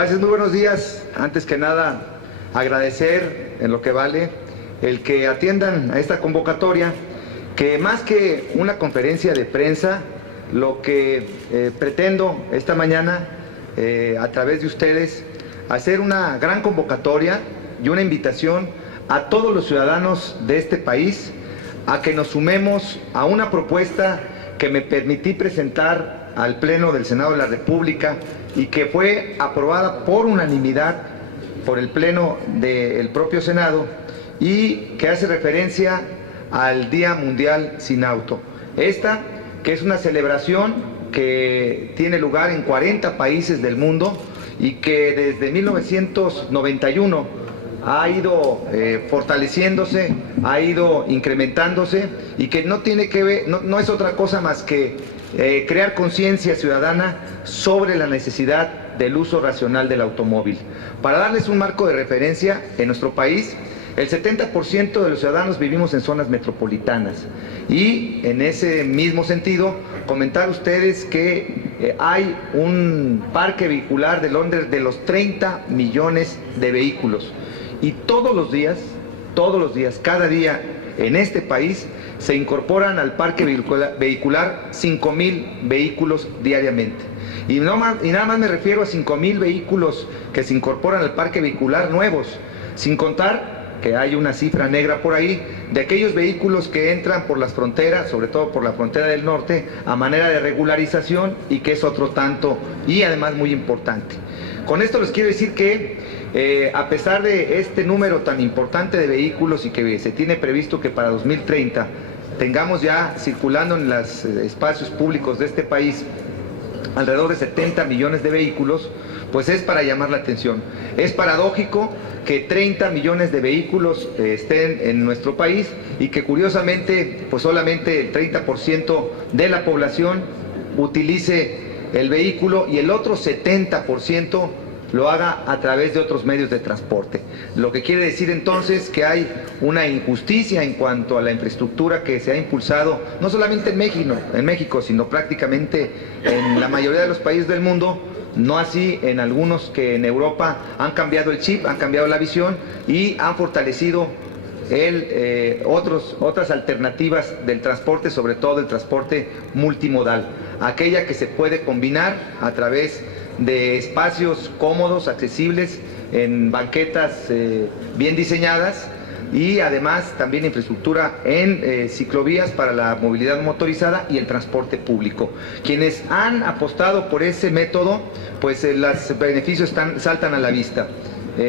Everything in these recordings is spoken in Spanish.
Gracias, muy buenos días. Antes que nada, agradecer en lo que vale el que atiendan a esta convocatoria, que más que una conferencia de prensa, lo que pretendo esta mañana, a través de ustedes, hacer una gran convocatoria y una invitación a todos los ciudadanos de este país a que nos sumemos a una propuesta que me permití presentar al Pleno del Senado de la República y que fue aprobada por unanimidad por el Pleno del propio Senado y que hace referencia al Día Mundial Sin Auto. Esta, que es una celebración que tiene lugar en 40 países del mundo y que desde 1991 ha ido fortaleciéndose, ha ido incrementándose y que no tiene que ver, no es otra cosa más que crear conciencia ciudadana sobre la necesidad del uso racional del automóvil. Para darles un marco de referencia, en nuestro país, el 70% de los ciudadanos vivimos en zonas metropolitanas y en ese mismo sentido, comentar a ustedes que hay un parque vehicular del orden de los 30 millones de vehículos y todos los días, cada día en este país se incorporan al parque vehicular 5,000 vehículos diariamente. Y nada más me refiero a 5,000 vehículos que se incorporan al parque vehicular nuevos, sin contar que hay una cifra negra por ahí de aquellos vehículos que entran por las fronteras, sobre todo por la frontera del norte, a manera de regularización y que es otro tanto y además muy importante. Con esto les quiero decir que a pesar de este número tan importante de vehículos y que se tiene previsto que para 2030 tengamos ya circulando en los espacios públicos de este país alrededor de 70 millones de vehículos, pues es para llamar la atención. Es paradójico que 30 millones de vehículos estén en nuestro país y que curiosamente pues solamente el 30% de la población utilice el vehículo y el otro 70% lo haga a través de otros medios de transporte. Lo que quiere decir entonces que hay una injusticia en cuanto a la infraestructura que se ha impulsado, no solamente en México, sino prácticamente en la mayoría de los países del mundo, no así en algunos que en Europa han cambiado el chip, han cambiado la visión y han fortalecido otras alternativas del transporte, sobre todo el transporte multimodal, aquella que se puede combinar a través de espacios cómodos, accesibles, en banquetas bien diseñadas y además también infraestructura en ciclovías para la movilidad motorizada y el transporte público. Quienes han apostado por ese método, pues los beneficios saltan a la vista.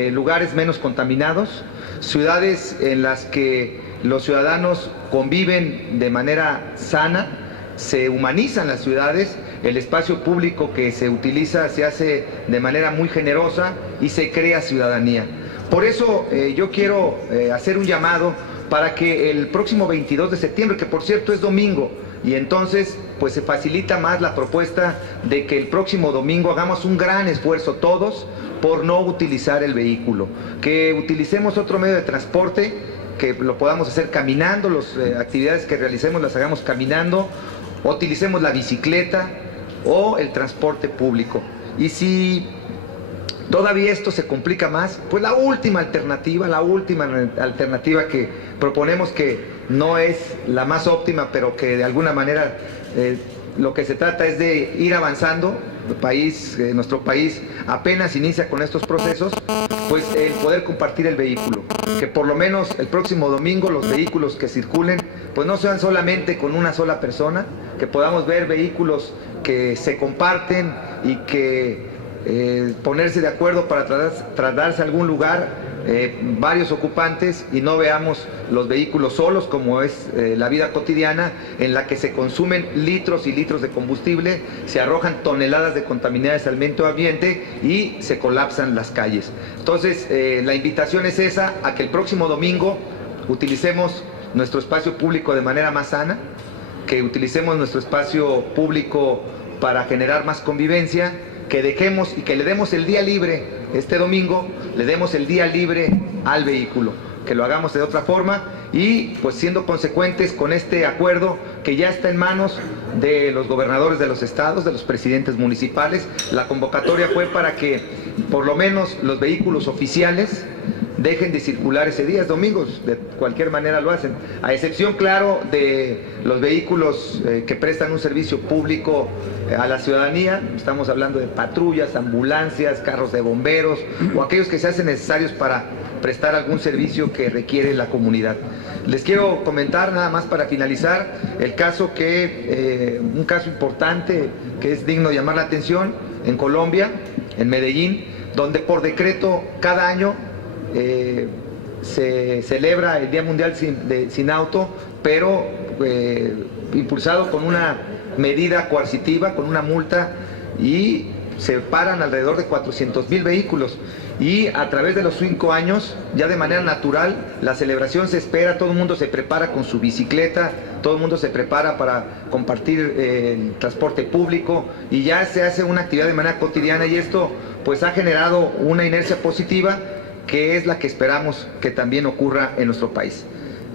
Lugares menos contaminados, ciudades en las que los ciudadanos conviven de manera sana, se humanizan las ciudades, el espacio público que se utiliza se hace de manera muy generosa y se crea ciudadanía. Por eso yo quiero hacer un llamado para que el próximo 22 de septiembre, que por cierto es domingo, y entonces pues se facilita más la propuesta de que el próximo domingo hagamos un gran esfuerzo todos por no utilizar el vehículo, que utilicemos otro medio de transporte, que lo podamos hacer caminando, las actividades que realicemos las hagamos caminando, utilicemos la bicicleta o el transporte público. Y si todavía esto se complica más, pues la última alternativa que proponemos, que no es la más óptima, pero que de alguna manera lo que se trata es de ir avanzando. Nuestro país apenas inicia con estos procesos, pues el poder compartir el vehículo, que por lo menos el próximo domingo los vehículos que circulen pues no sean solamente con una sola persona, que podamos ver vehículos que se comparten y que ponerse de acuerdo para trasladarse a algún lugar, varios ocupantes, y no veamos los vehículos solos como es la vida cotidiana, en la que se consumen litros y litros de combustible, se arrojan toneladas de contaminantes al medio ambiente y se colapsan las calles. Entonces la invitación es esa, a que el próximo domingo utilicemos nuestro espacio público de manera más sana, que utilicemos nuestro espacio público para generar más convivencia, que dejemos y que le demos el día libre este domingo, le demos el día libre al vehículo, que lo hagamos de otra forma y pues siendo consecuentes con este acuerdo que ya está en manos de los gobernadores de los estados, de los presidentes municipales. La convocatoria fue para que por lo menos los vehículos oficiales dejen de circular ese día, es domingos, de cualquier manera lo hacen, a excepción, claro, de los vehículos que prestan un servicio público a la ciudadanía. Estamos hablando de patrullas, ambulancias, carros de bomberos o aquellos que se hacen necesarios para prestar algún servicio que requiere la comunidad. Les quiero comentar, nada más para finalizar, un caso importante que es digno de llamar la atención en Colombia, en Medellín, donde por decreto cada año se celebra el Día Mundial sin Auto, pero impulsado con una medida coercitiva, con una multa, y se paran alrededor de 400,000 vehículos. Y a través de los 5 años, ya de manera natural, la celebración se espera, todo el mundo se prepara con su bicicleta, todo el mundo se prepara para compartir el transporte público, y ya se hace una actividad de manera cotidiana, y esto pues ha generado una inercia positiva que es la que esperamos que también ocurra en nuestro país.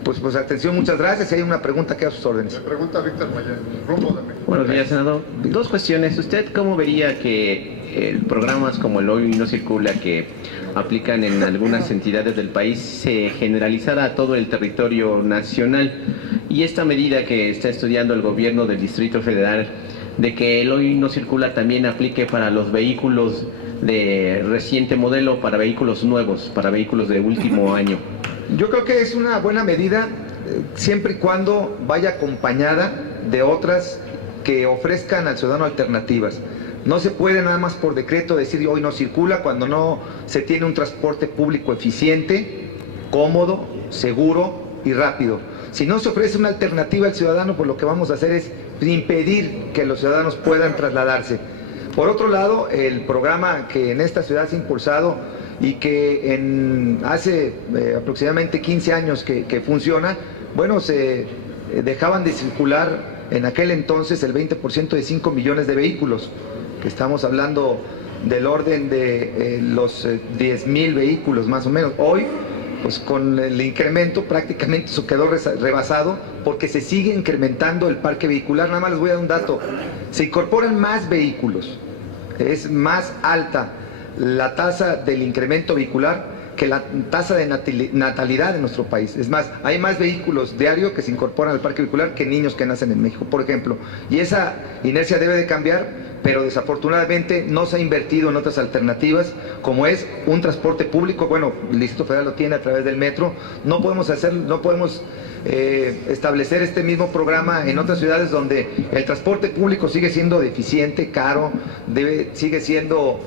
Pues atención, muchas gracias. Si hay una pregunta, queda a sus órdenes. Me pregunta Víctor Mayán, rumbo de México. Buenos días, senador. Dos cuestiones. ¿Usted cómo vería que programas como el Hoy No Circula, que aplican en algunas entidades del país, se generalizara a todo el territorio nacional? Y esta medida que está estudiando el gobierno del Distrito Federal, de que el Hoy No Circula también aplique para los vehículos de reciente modelo, para vehículos nuevos, para vehículos de último año. Yo creo que es una buena medida siempre y cuando vaya acompañada de otras que ofrezcan al ciudadano alternativas. No se puede nada más por decreto decir hoy no circula cuando no se tiene un transporte público eficiente, cómodo, seguro y rápido. Si no se ofrece una alternativa al ciudadano, pues lo que vamos a hacer es impedir que los ciudadanos puedan trasladarse. Por otro lado, el programa que en esta ciudad se ha impulsado y que hace aproximadamente 15 años que funciona, bueno, se dejaban de circular en aquel entonces el 20% de 5 millones de vehículos, que estamos hablando del orden de los 10,000 vehículos más o menos. Hoy, pues con el incremento prácticamente eso quedó rebasado, porque se sigue incrementando el parque vehicular. Nada más les voy a dar un dato: se incorporan más vehículos, es más alta la tasa del incremento vehicular que la tasa de natalidad en nuestro país. Es más, hay más vehículos diarios que se incorporan al parque vehicular que niños que nacen en México, por ejemplo. Y esa inercia debe de cambiar, pero desafortunadamente no se ha invertido en otras alternativas, como es un transporte público. Bueno, el Distrito Federal lo tiene a través del metro. No podemos establecer este mismo programa en otras ciudades donde el transporte público sigue siendo deficiente, caro, sigue siendo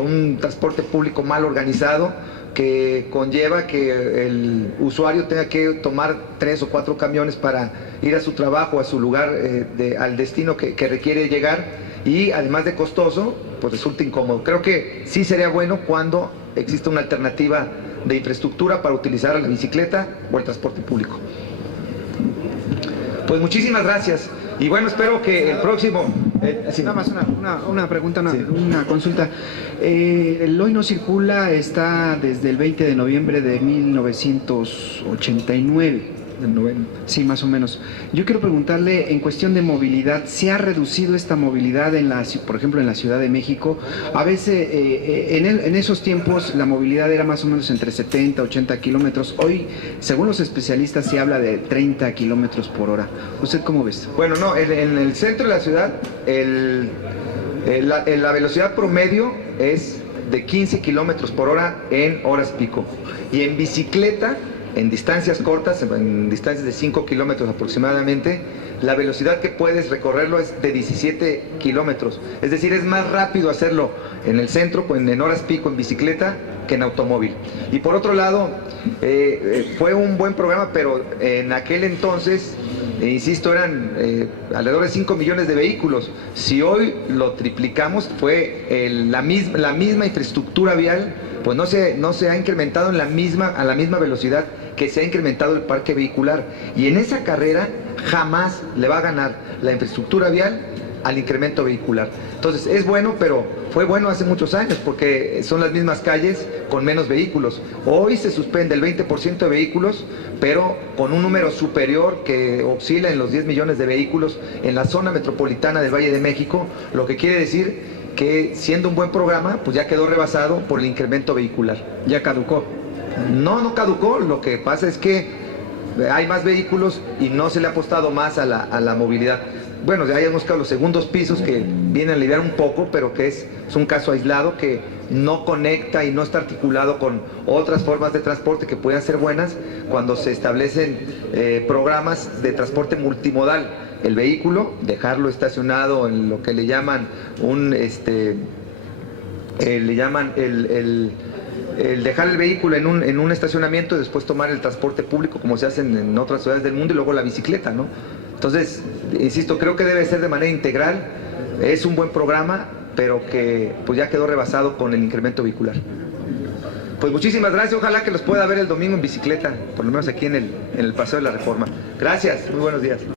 un transporte público mal organizado, que conlleva que el usuario tenga que tomar 3 o 4 camiones para ir a su trabajo, a su lugar, al destino que requiere llegar, y además de costoso, pues resulta incómodo. Creo que sí sería bueno cuando exista una alternativa de infraestructura para utilizar la bicicleta o el transporte público. Pues muchísimas gracias. Y bueno, espero que el próximo... sí. Nada más una pregunta, sí, una consulta. El Hoy No Circula está desde el 20 de noviembre de 1989. Del 90. Sí, más o menos. Yo quiero preguntarle, en cuestión de movilidad, ¿se ha reducido esta movilidad por ejemplo, en la Ciudad de México? A veces, en esos tiempos, la movilidad era más o menos entre 70 y 80 kilómetros. Hoy, según los especialistas, se habla de 30 kilómetros por hora. ¿Usted cómo ves? Bueno, no, en el centro de la ciudad, la velocidad promedio es de 15 kilómetros por hora en horas pico. Y en bicicleta, en distancias cortas, en distancias de 5 kilómetros aproximadamente, la velocidad que puedes recorrerlo es de 17 kilómetros. Es decir, es más rápido hacerlo en el centro, en horas pico en bicicleta, que en automóvil. Y por otro lado, fue un buen programa, pero en aquel entonces, insisto, eran alrededor de 5 millones de vehículos. Si hoy lo triplicamos, fue la misma infraestructura vial, pues no se ha incrementado a la misma velocidad que se ha incrementado el parque vehicular. Y en esa carrera jamás le va a ganar la infraestructura vial al incremento vehicular. Entonces es bueno, pero fue bueno hace muchos años porque son las mismas calles con menos vehículos. Hoy se suspende el 20% de vehículos, pero con un número superior que oscila en los 10 millones de vehículos en la zona metropolitana del Valle de México, lo que quiere decir que siendo un buen programa, pues ya quedó rebasado por el incremento vehicular. Ya caducó. No caducó, lo que pasa es que hay más vehículos y no se le ha apostado más a la movilidad. Bueno, ya hemos buscado los segundos pisos que vienen a aliviar un poco, pero que es un caso aislado que no conecta y no está articulado con otras formas de transporte que puedan ser buenas cuando se establecen programas de transporte multimodal. El vehículo, dejarlo estacionado en lo que le llaman el dejar el vehículo en un estacionamiento y después tomar el transporte público como se hace en otras ciudades del mundo y luego la bicicleta, ¿no? Entonces, insisto, creo que debe ser de manera integral, es un buen programa, pero que pues ya quedó rebasado con el incremento vehicular. Pues muchísimas gracias, ojalá que los pueda ver el domingo en bicicleta, por lo menos aquí en el Paseo de la Reforma. Gracias, muy buenos días.